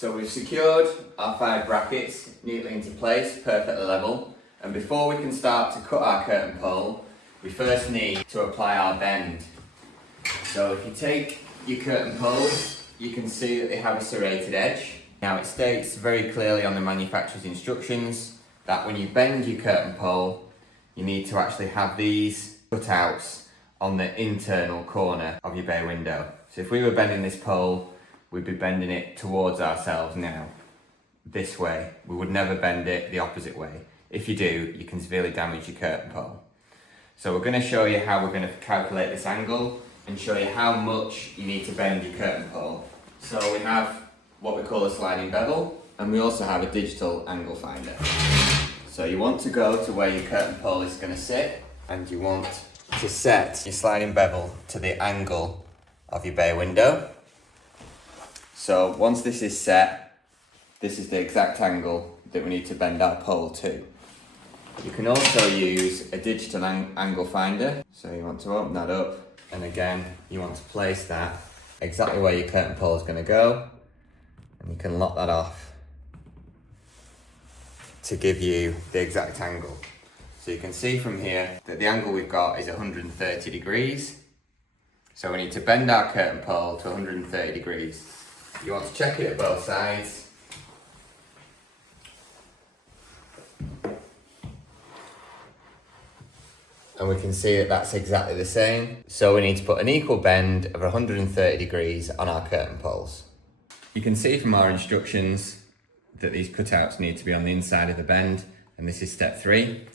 So we've secured our 5 brackets neatly into place, perfectly level. And before we can start to cut our curtain pole, we first need to apply our bend. So if you take your curtain poles, you can see that they have a serrated edge. Now it states very clearly on the manufacturer's instructions that when you bend your curtain pole, you need to actually have these cutouts on the internal corner of your bay window. So if we were bending this pole, we'd be bending it towards ourselves now, this way. We would never bend it the opposite way. If you do, you can severely damage your curtain pole. So we're going to show you how we're going to calculate this angle and show you how much you need to bend your curtain pole. So we have what we call a sliding bevel, and we also have a digital angle finder. So you want to go to where your curtain pole is going to sit, and you want to set your sliding bevel to the angle of your bay window. So once this is set, this is the exact angle that we need to bend our pole to. You can also use a digital angle finder. So you want to open that up, and again, you want to place that exactly where your curtain pole is going to go, and you can lock that off to give you the exact angle. So you can see from here that the angle we've got is 130 degrees. So we need to bend our curtain pole to 130 degrees. You want to check it at both sides. And we can see that that's exactly the same. So we need to put an equal bend of 130 degrees on our curtain poles. You can see from our instructions that these cutouts need to be on the inside of the bend, and this is step 3.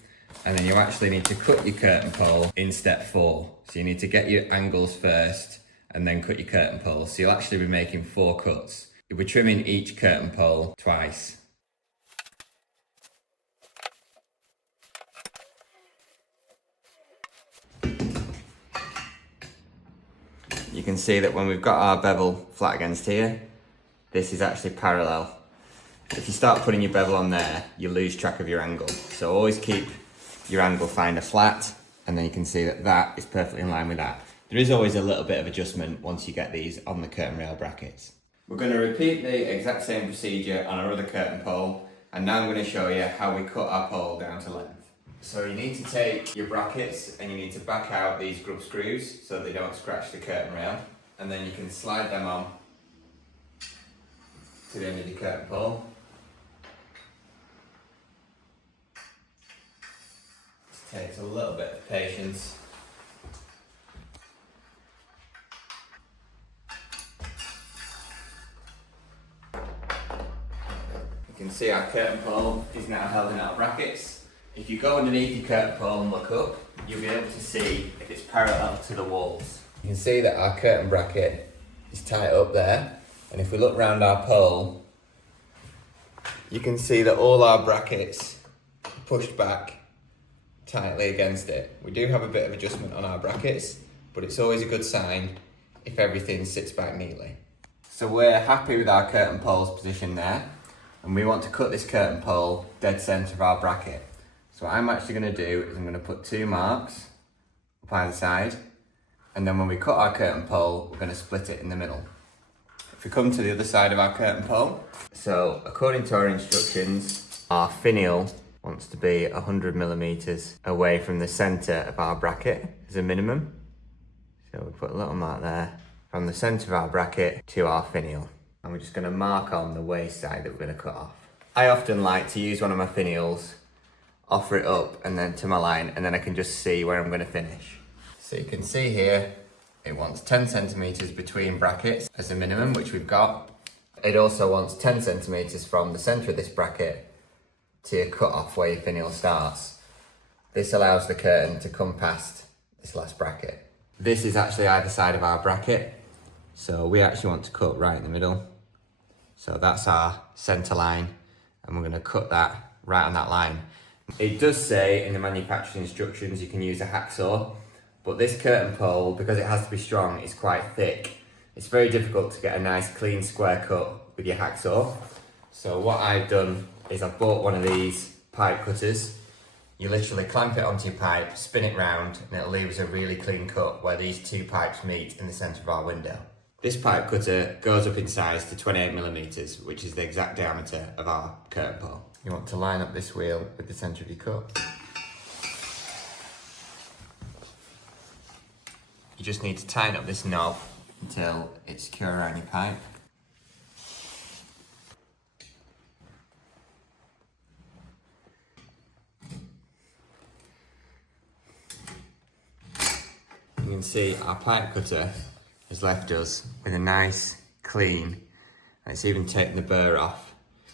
And then you actually need to cut your curtain pole in step 4. So you need to get your angles first and then cut your curtain pole. So you'll actually be making 4 cuts. You'll be trimming each curtain pole twice. You can see that when we've got our bevel flat against here, this is actually parallel. If you start putting your bevel on there, you lose track of your angle. So always keep your angle finder flat, and then you can see that that is perfectly in line with that. There is always a little bit of adjustment once you get these on the curtain rail brackets. We're going to repeat the exact same procedure on our other curtain pole, and now I'm going to show you how we cut our pole down to length. So you need to take your brackets and you need to back out these grub screws so they don't scratch the curtain rail, and then you can slide them on to the end of your curtain pole. It takes a little bit of patience. You can see our curtain pole is now held in our brackets. If you go underneath your curtain pole and look up, you'll be able to see if it's parallel to the walls. You can see that our curtain bracket is tight up there, and if we look round our pole, you can see that all our brackets are pushed back tightly against it. We do have a bit of adjustment on our brackets, but it's always a good sign if everything sits back neatly. So we're happy with our curtain pole's position there, and we want to cut this curtain pole dead centre of our bracket. So what I'm actually going to do is I'm going to put 2 marks up either side, and then when we cut our curtain pole, we're going to split it in the middle. If we come to the other side of our curtain pole, so according to our instructions, our finial wants to be 100 millimeters away from the centre of our bracket as a minimum. So we put a little mark there from the centre of our bracket to our finial. And we're just going to mark on the waist side that we're going to cut off. I often like to use one of my finials, offer it up and then to my line, and then I can just see where I'm going to finish. So you can see here, it wants 10 centimeters between brackets as a minimum, which we've got. It also wants 10 centimeters from the center of this bracket to your cut off where your finial starts. This allows the curtain to come past this last bracket. This is actually either side of our bracket, so we actually want to cut right in the middle. So that's our center line, and we're going to cut that right on that line. It does say in the manufacturing instructions you can use a hacksaw, but this curtain pole, because it has to be strong, is quite thick. It's very difficult to get a nice clean square cut with your hacksaw. So what I've done is I've bought one of these pipe cutters. You literally clamp it onto your pipe, spin it round, and it'll leave us a really clean cut where these 2 pipes meet in the centre of our window. This pipe cutter goes up in size to 28mm, which is the exact diameter of our curtain pole. You want to line up this wheel with the centre of your cut. You just need to tighten up this knob until it's secure around your pipe. You can see our pipe cutter has left us with a nice, clean, and it's even taken the burr off,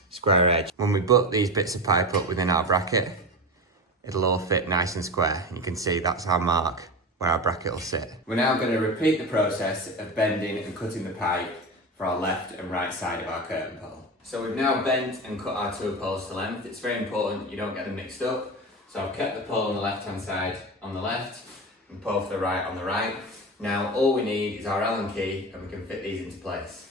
square edge. When we butt these bits of pipe up within our bracket, it'll all fit nice and square, and you can see that's our mark where our bracket will sit. We're now going to repeat the process of bending and cutting the pipe for our left and right side of our curtain pole. So we've now bent and cut our two poles to length. It's very important you don't get them mixed up. So I've kept the pole on the left hand side on the left, and pole for the right on the right. Now all we need is our Allen key and we can fit these into place.